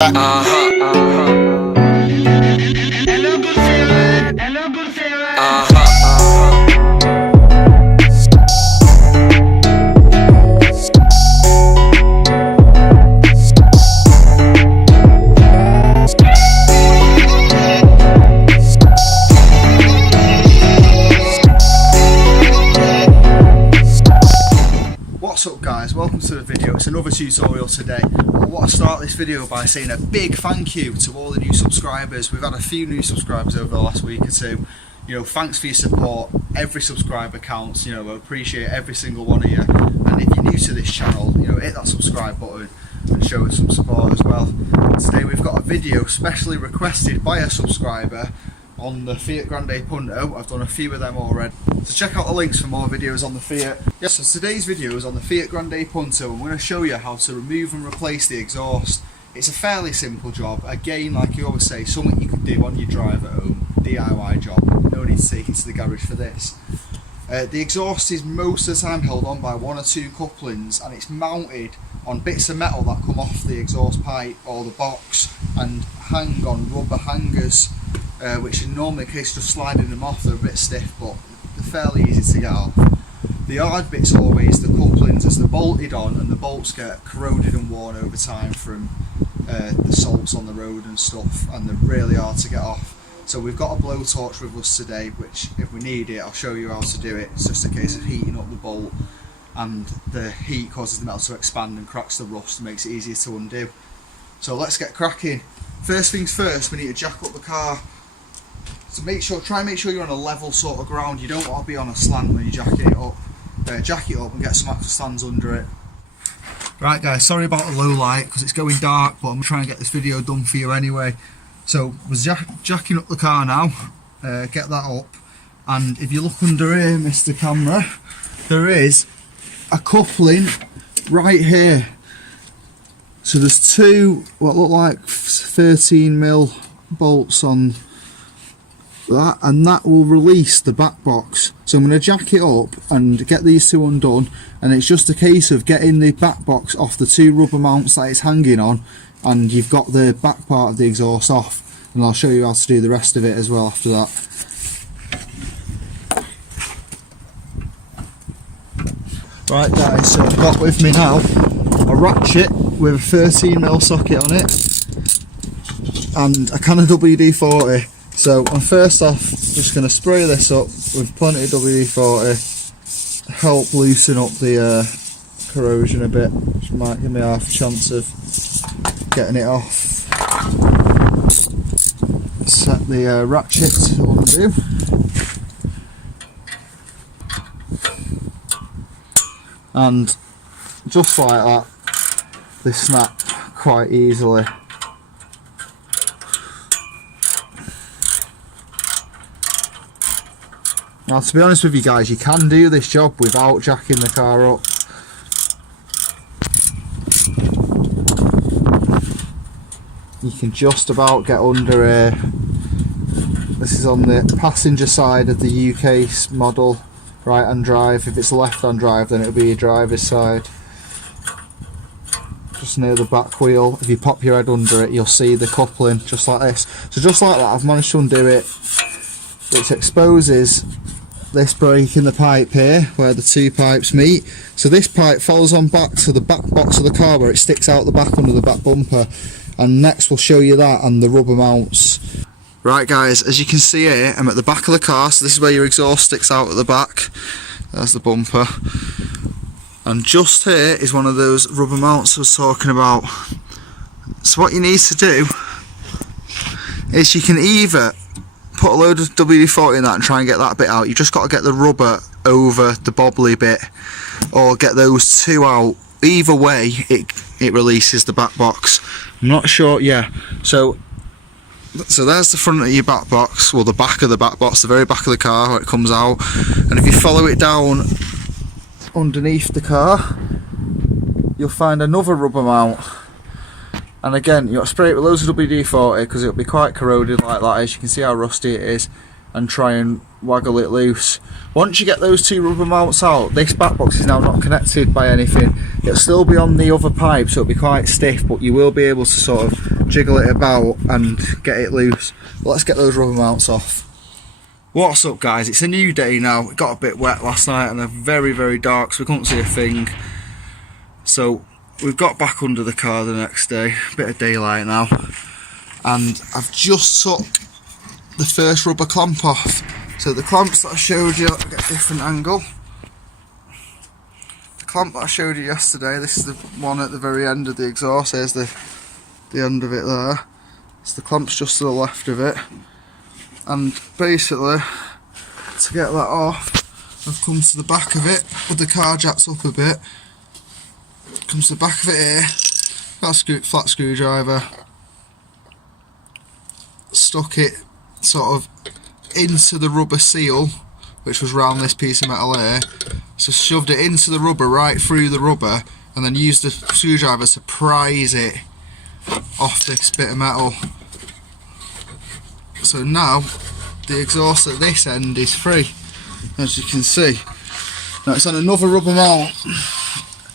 What's up guys, welcome to the video. It's another tutorial today. I want to start this video by saying a big thank you to all the new subscribers. We've had a few new subscribers over the last week or two. You know, thanks for your support. Every subscriber counts. You know, I appreciate every single one of you. And if you're new to this channel, you know, hit that subscribe button and show us some support as well. Today we've got a video specially requested by a subscriber on the Fiat Grande Punto. I've done a few of them already, so check out the links for more videos on the Fiat. Yes, so today's video is on the Fiat Grande Punto. I'm going to show you how to remove and replace the exhaust. It's a fairly simple job. Again, like you always say, something you could do on your drive at home, DIY job. No need to take it to the garage for this. The exhaust is most of the time held on by one or two couplings, and it's mounted on bits of metal that come off the exhaust pipe or the box and hang on rubber hangers. Which is normally the case just sliding them off. They're a bit stiff, but they're fairly easy to get off. The hard bit's always the couplings, as they're bolted on, and the bolts get corroded and worn over time from the salts on the road and stuff, and they're really hard to get off. So we've got a blowtorch with us today, which if we need it, I'll show you how to do it. It's just a case of heating up the bolt, and the heat causes the metal to expand and cracks the rust and makes it easier to undo. So let's get cracking. First things first, we need to jack up the car. So try and make sure you're on a level sort of ground. You don't want to be on a slant when you're jacking it up. Jack it up and get some axle stands under it. Right guys, sorry about the low light because it's going dark, but I'm trying to get this video done for you anyway. So we're jacking up the car now. Get that up, and if you look under here, Mr. Camera, there is a coupling right here. So there's two what look like 13mm bolts on that, and that will release the back box. So I'm going to jack it up and get these two undone, and it's just a case of getting the back box off the two rubber mounts that it's hanging on, and you've got the back part of the exhaust off, and I'll show you how to do the rest of it as well after that. Right guys, so I've got with me now a ratchet with a 13mm socket on it and a can of WD-40. So I'm first off just going to spray this up with plenty of WD-40 to help loosen up the corrosion a bit, which might give me half a chance of getting it off. Set the ratchet to undo. And just like that, they snap quite easily. Now, to be honest with you guys, you can do this job without jacking the car up. You can just about get under here. This is on the passenger side of the UK model, right hand drive. If it's left hand drive, then it'll be your driver's side. Just near the back wheel. If you pop your head under it, you'll see the coupling, just like this. So just like that, I've managed to undo it, which exposes this break in the pipe here where the two pipes meet. So this pipe follows on back to the back box of the car where it sticks out the back under the back bumper, and next we'll show you that and the rubber mounts. Right guys, as you can see here, I'm at the back of the car, so this is where your exhaust sticks out at the back. There's the bumper, and just here is one of those rubber mounts I was talking about. So what you need to do is you can either put a load of WD-40 in that and try and get that bit out. You've just got to get the rubber over the bobbly bit, or get those two out. Either way, it releases the back box. I'm not sure, yeah. So there's the front of your back box, well the back of the back box, the very back of the car where it comes out. And if you follow it down underneath the car, you'll find another rubber mount. And again, you've got to spray it with loads of WD-40 because it'll be quite corroded like that, as you can see how rusty it is. and try and waggle it loose. Once you get those two rubber mounts out, this back box is now not connected by anything. It'll still be on the other pipe, so it'll be quite stiff, but you will be able to sort of jiggle it about and get it loose. But let's get those rubber mounts off. What's up guys, it's a new day now. It got a bit wet last night and very dark, so we couldn't see a thing. So we've got back under the car the next day, bit of daylight now, and I've just took the first rubber clamp off. So the clamps that I showed you, I'll get a different angle. The clamp that I showed you yesterday, this is the one at the very end of the exhaust. There's the end of it there. So the clamp's just to the left of it. And basically, to get that off, I've come to the back of it with the car jacks up a bit. Comes to the back of it here, got a flat screwdriver, stuck it sort of into the rubber seal, which was round this piece of metal here. So shoved it into the rubber, right through the rubber, and then used the screwdriver to prise it off this bit of metal. So now the exhaust at this end is free, as you can see. Now it's on another rubber mount,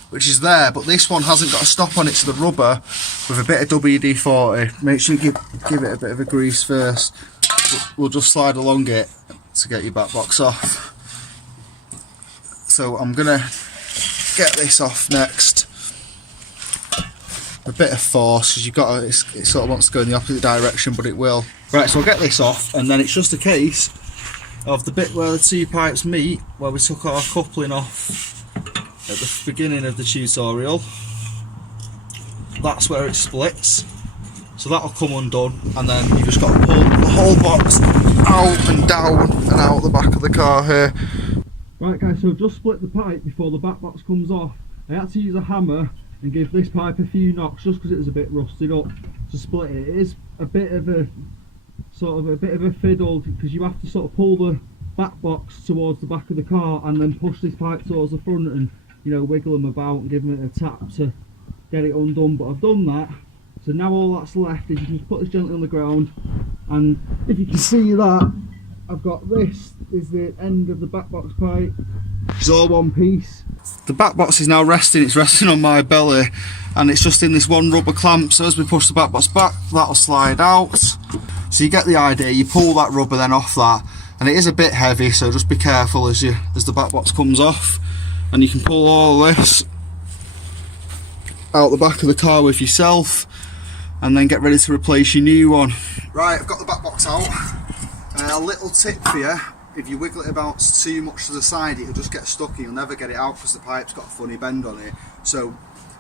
which is there, but this one hasn't got a stop on it to the rubber with a bit of WD-40. Make sure you give it a bit of a grease first. We'll just slide along it to get your back box off. So I'm gonna get this off next. A bit of force, because you've got to, it sort of wants to go in the opposite direction, but it will. Right, so I'll get this off, and then it's just a case of the bit where the two pipes meet, where we took our coupling off at the beginning of the tutorial. That's where it splits, so that'll come undone, and then you just got to pull the whole box out and down and out the back of the car here. Right guys, so I've just split the pipe before the back box comes off. I had to use a hammer and give this pipe a few knocks just because it was a bit rusted up to split it. It is a bit of a fiddle, because you have to sort of pull the back box towards the back of the car and then push this pipe towards the front and, you know, wiggle them about and give them a tap to get it undone. But I've done that, so now all that's left is you can put this gently on the ground, and if you can see that, I've got this is the end of the back box pipe. It's all one piece. The back box is now resting, it's resting on my belly, and it's just in this one rubber clamp, so as we push the back box back, that'll slide out. So you get the idea, you pull that rubber then off that, and it is a bit heavy, so just be careful as the back box comes off, and you can pull all this out the back of the car with yourself, and then get ready to replace your new one. Right, I've got the back box out. A little tip for you: if you wiggle it about too much to the side, it'll just get stuck and you'll never get it out because the pipe's got a funny bend on it. So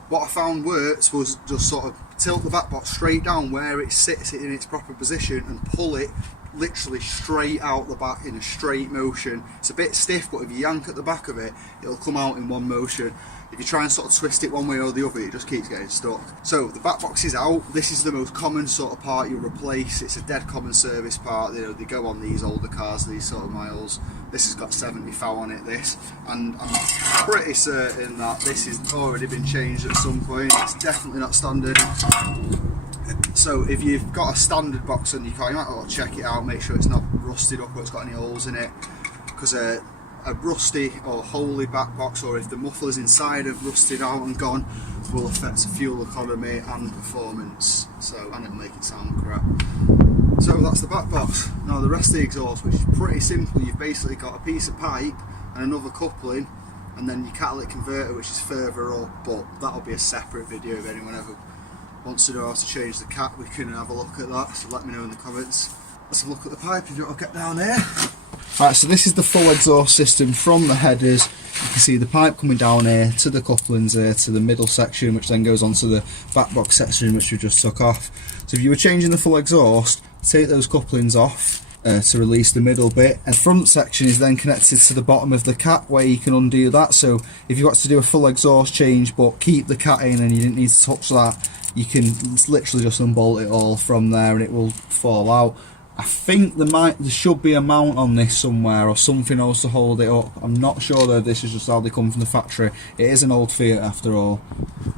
what I found works was just sort of tilt the back box straight down where it sits in its proper position and pull it literally straight out the back in a straight motion. It's a bit stiff, but if you yank at the back of it, it'll come out in one motion. If you try and sort of twist it one way or the other, it just keeps getting stuck. So the back box is out. This is the most common sort of part you'll replace. It's a dead common service part. You know, they go on these older cars, these sort of miles. This has got 70 thou on it, this, and I'm pretty certain that this has already been changed at some point. It's definitely not standard. So if you've got a standard box on your car, you might want to check it out, make sure it's not rusted up or it's got any holes in it, because a rusty or holey back box, or if the mufflers inside have rusted out and gone, will affect the fuel economy and performance, and it'll make it sound crap. So that's the back box. Now the rest of the exhaust, which is pretty simple, you've basically got a piece of pipe and another coupling, and then your catalytic converter, which is further up, but that'll be a separate video. If anyone ever wants to know how to change the cat, we can have a look at that, so let me know in the comments. Let's have a look at the pipe and I'll get down here. Right, so this is the full exhaust system from the headers. You can see the pipe coming down here to the couplings here to the middle section, which then goes on to the back box section, which we just took off. So if you were changing the full exhaust, take those couplings off to release the middle bit, and the front section is then connected to the bottom of the cat, where you can undo that. So if you got to do a full exhaust change but keep the cat in and you didn't need to touch that, you can literally just unbolt it all from there and it will fall out. I think there should be a mount on this somewhere or something else to hold it up. I'm not sure though, this is just how they come from the factory. It is an old Fiat after all.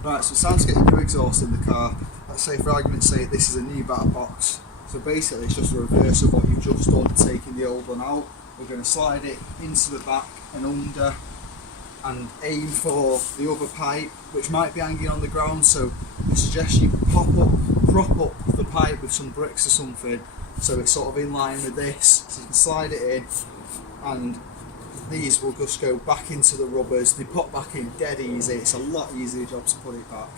Right, so it's time to get a new exhaust in the car. Let's say for argument's sake this is a new back box. So basically it's just a reverse of what you've just done, taking the old one out. We're going to slide it into the back and under and aim for the other pipe, which might be hanging on the ground, so I suggest you prop up the pipe with some bricks or something so it's sort of in line with this, so you can slide it in and these will just go back into the rubbers. They pop back in dead easy. It's a lot easier job to put it back.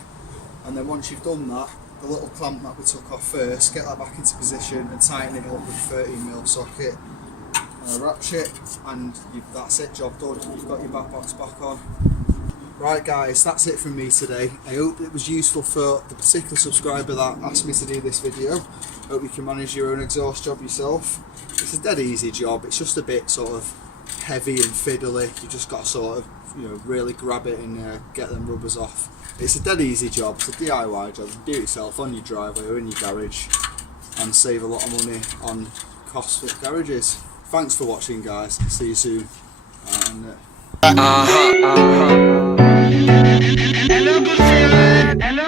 And then once you've done that, the little clamp that we took off first, get that back into position and tighten it up with a 13mm socket and a ratchet, and that's it, job done. You've got your back box back on. Right guys, that's it from me today. I hope it was useful for the particular subscriber that asked me to do this video. Hope you can manage your own exhaust job yourself. It's a dead easy job. It's just a bit sort of heavy and fiddly. You just got to sort of, you know, really grab it and get them rubbers off. It's a dead easy job. It's a DIY job. You do it yourself on your driveway or in your garage and save a lot of money on costs for garages. Thanks for watching guys. See you soon. Hello, good feeling. Hello.